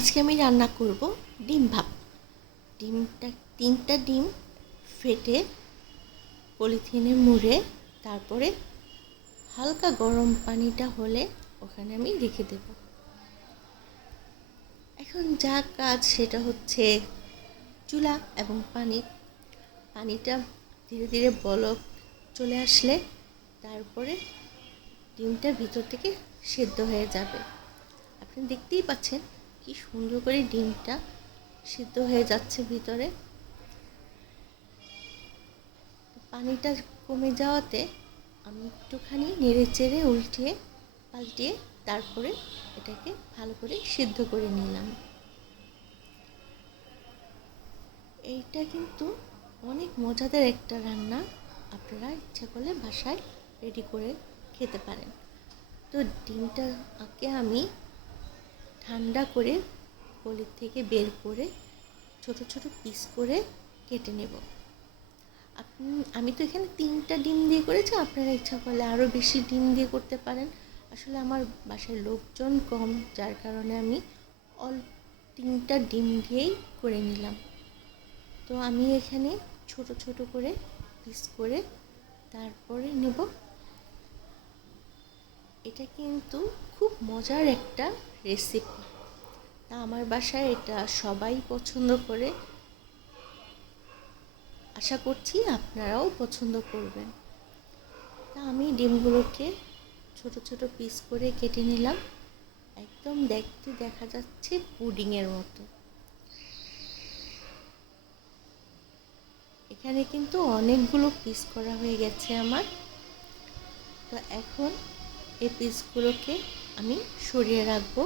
আজকে আমি রান্না করব ডিম ভাপ। তিনটা ডিম ফেটে পলিথিনে মুড়ে তারপরে হালকা গরম পানিটা হলে ওখানে আমি রেখে দেব। এখন যা কাজ সেটা হচ্ছে চুলা এবং পানিটা ধীরে ধীরে বলক চলে আসলে তারপরে ডিমটা ভিতর থেকে সেদ্ধ হয়ে যাবে। আপনি দেখতেই পাচ্ছেন কি সুন্দর করে ডিমটা সিদ্ধ হয়ে যাচ্ছে ভিতরে। পানিটা কমে যাওয়াতে আমি একটুখানি নেড়ে চেড়ে উল্টিয়ে পাল্টিয়ে তারপরে এটাকে ভালো করে সিদ্ধ করে নিলাম। এইটা কিন্তু অনেক মজাদার একটা রান্না, আপনারা ইচ্ছা করলে বাসায় রেডি করে খেতে পারেন। তো ডিমটাকে আমি ঠান্ডা করে পলি থেকে বের করে ছোট ছোট পিস করে কেটে নেব। আমি তো এখানে 3টা ডিম দিয়ে করেছি, আপনারা ইচ্ছা করলে আরও বেশি ডিম দিয়ে করতে পারেন। আসলে আমার বাসায় লোকজন কম, যার কারণে আমি 3টা ডিম দিয়েই করে নিলাম। তো আমি এখানে ছোট ছোট করে পিস করে তারপরে নেব। এটা কিন্তু খুব মজার একটা রেসিপি, তা আমার বাসায় এটা সবাই পছন্দ করে। আশা করছি আপনারাও পছন্দ করবেন। তা আমি ডিমগুলোকে ছোট ছোট পিস করে কেটে নিলাম। একদম দেখতে দেখা যাচ্ছে পুডিংয়ের মতো। এখানে কিন্তু অনেকগুলো পিস করা হয়ে গেছে আমার। তো এখন এই পিসগুলোকে আমি সরিয়ে রাখবো।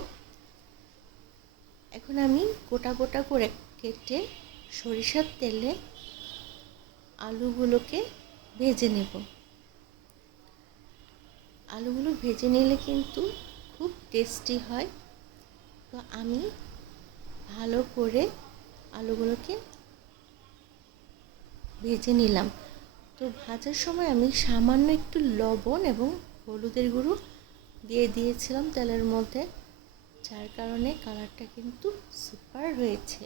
এখন আমি গোটা গোটা করে কেটে সরিষার তেলে আলুগুলোকে ভেজে নেব। আলুগুলো ভেজে নিলে কিন্তু খুব টেস্টি হয়। তো আমি ভালো করে আলুগুলোকে ভেজে নিলাম। তো ভাজার সময় আমি সামান্য একটু লবণ এবং হলুদের গুঁড়ো দিয়ে দিয়েছিলাম তেলের মধ্যে, যার কারণে কালারটা কিন্তু সুপার হয়েছে।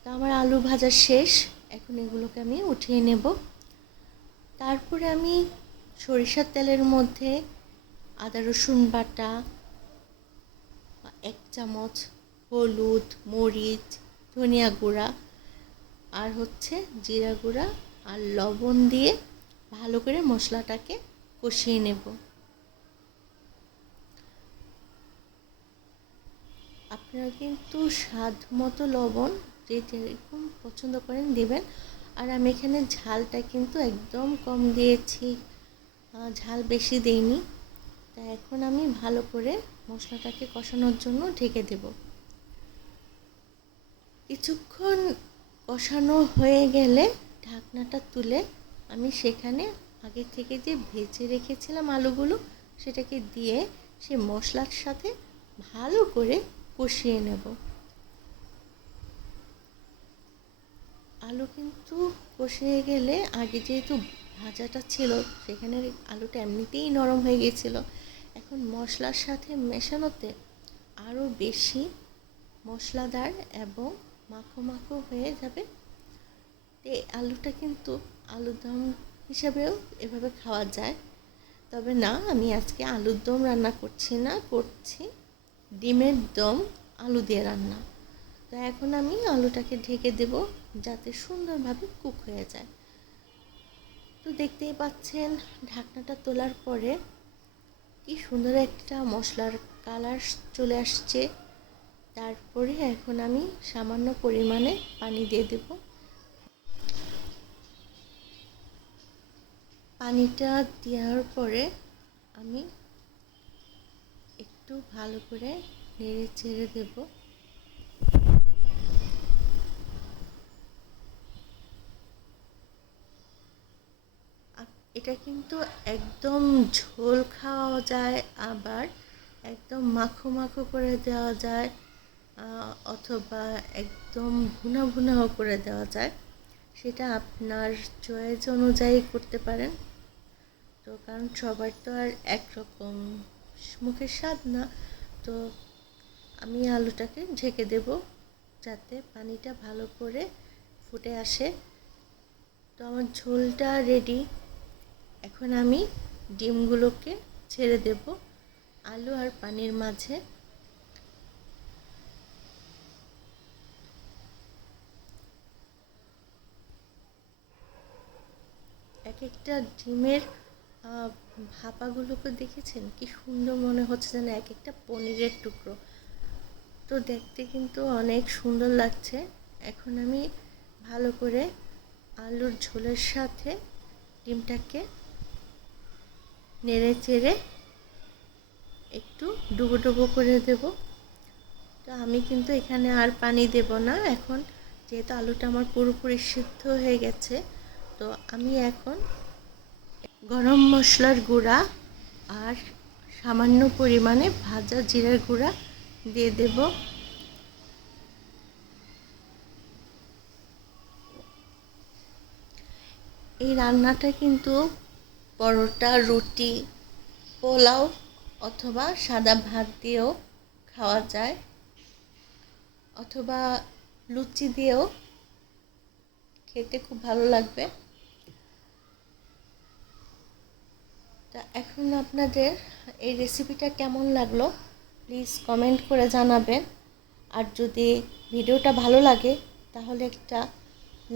তো আমার আলু ভাজা শেষ, এখন এগুলোকে আমি উঠিয়ে নেব। তারপরে আমি সরিষার তেলের মধ্যে আদা রসুন বাটা, 1 চামচ হলুদ, মরিচ, ধনিয়া গুঁড়া আর হচ্ছে জিরা গুঁড়া আর লবণ দিয়ে ভালো করে মশলাটাকে কষিয়ে নেব। আপনারা কিন্তু স্বাদ মতো লবণ যে যেরকম পছন্দ করেন দেবেন। আর আমি এখানে ঝালটা কিন্তু একদম কম দিয়েছি, ঝাল বেশি দেইনি। তা এখন আমি ভালো করে মশলাটাকে কষানোর জন্য ঢেকে দেব। কিছুক্ষণ কষানো হয়ে গেলে ঢাকনাটা তুলে আমি সেখানে আগে থেকে যে ভেজে রেখেছিলাম আলুগুলো সেটাকে দিয়ে সেই মশলার সাথে ভালো করে কষিয়ে নেব। আলু কিন্তু কষিয়ে গেলে আগে যেহেতু ভাজাটা ছিল সেখানে আলুটা এমনিতেই নরম হয়ে গিয়েছিল, এখন মশলার সাথে মেশানোতে আরও বেশি মশলাদার এবং মাখো মাখো হয়ে যাবে। এই আলুটা কিন্তু আলুর দম হিসাবেও এভাবে খাওয়া যায়। তবে না, আমি আজকে আলুর দম রান্না করছি না, করছি ডিমের দম আলু দিয়ে রান্না। তো এখন আমি আলুটাকে ঢেকে দেব যাতে সুন্দরভাবে কুক হয়ে যায়। তো দেখতেই পাচ্ছেন ঢাকনাটা তোলার পরে কি সুন্দর একটা মশলার কালার চলে আসছে। তারপরে এখন আমি সামান্য পরিমাণে পানি দিয়ে দেব। পানিটা দেওয়ার পরে আমি একটু ভালো করে নেড়ে চেড়ে দেব। এটা কিন্তু একদম ঝোল খাওয়া যায়, আবার একদম মাখো মাখো করে দেওয়া যায়, অথবা একদম ভুনা ভুনাও করে দেওয়া যায়। সেটা আপনার চয়েস অনুযায়ী করতে পারেন। তো কারণ সবার তো আর একরকম মুখের স্বাদ না, তো আমি আলুটাকে ঢেকে দেব যাতে পানিটা ভালো করে ফুটে আসে। তো আমার ঝোলটা রেডি। এখন আমি ডিমগুলোকে ছেড়ে দেব আলু আর পানির মাঝে। এক একটা ডিমের ভাপাগুলোকে দেখেছেন কি সুন্দর মনে হচ্ছে, যেন এক একটা পনিরের টুকরো। তো দেখতে কিন্তু অনেক সুন্দর লাগছে। এখন আমি ভালো করে আলুর ঝোলের সাথে ডিমটাকে নেড়ে চেড়ে একটু ডুবো ডুবো করে দেব। তো আমি কিন্তু এখানে আর পানি দেব না। এখন যেহেতু আলুটা আমার পুরোপুরি সিদ্ধ হয়ে গেছে, তো আমি এখন গরম মশলার গুঁড়া আর সামান্য পরিমাণে ভাজা জিরার গুঁড়া দিয়ে দেব। এই রান্নাটা কিন্তু পরোটা, রুটি, পোলাও অথবা সাদা ভাত দিয়েও খাওয়া যায়, অথবা লুচি দিয়েও খেতে খুব ভালো লাগবে। তা এখন আপনাদের এই রেসিপিটা কেমন লাগলো প্লিজ কমেন্ট করে জানাবেন। আর যদি ভিডিওটা ভালো লাগে তাহলে একটা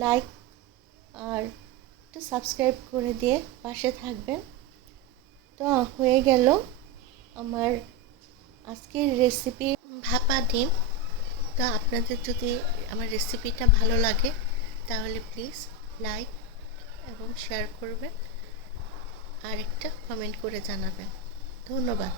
লাইক আর একটা সাবস্ক্রাইব করে দিয়ে পাশে থাকবেন। তো হয়ে গেল আমার আজকের রেসিপি ভাপা ডিম। তো আপনাদের যদি আমার রেসিপিটা ভালো লাগে তাহলে প্লিজ লাইক এবং শেয়ার করবেন আর একটা কমেন্ট করে জানাবেন। ধন্যবাদ।